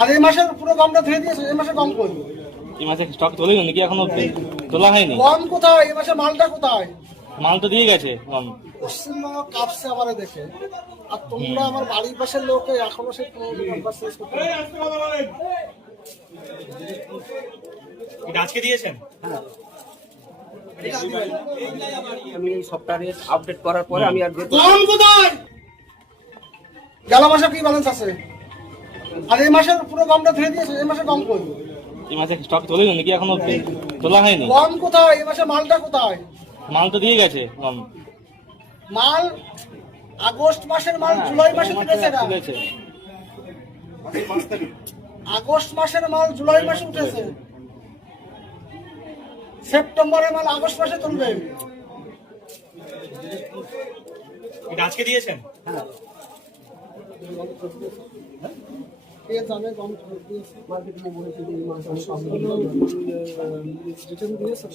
আর এই মাসের পুরো গমটা ধুয়ে দিয়েছে, এই মাসে গম কই? এই মাসে স্টক তোলেনি নাকি এখনো তোলা হয়নি? গম কোথায়? এই মাসে মালটা কোথায়? মাল তো দিয়ে গেছে গম। পশ্চিমবঙ্গ কাঁপছে আমার দেখে। আর তোমরা আমার বাড়ির পাশের লোক এখনো সে শেষ করতে এটা আজকে দিয়েছেন? আমি এই সফটওয়্যারে আপডেট করার পরে আমি আর গম কোথায়? গেল মাসে কি ব্যালেন্স আছে? আর এই মাসের পুরো গমটা ধুয়ে দিয়েছে, এই মাসে গম কই? এই মাসে স্টক তোলেনি নাকি এখনো তোলা হয়নি? গম কোথায়? এই মাসে মালটা কোথায়? মাল তো দিয়ে গেছে গম। মাল আগস্ট মাসের মাল জুলাই মাসে উঠেছে না? তুলেছে। আগস্ট মাসের মাল জুলাই মাসে উঠেছে, সেপ্টেম্বরের মাল আগস্ট মাসে তুলবে। এটা আজকে দিয়েছেন? কে জানে গম দিয়েছে? মার্কেটিং বলেছে যে এই মাস আমি রিটার্ন দিয়েছে।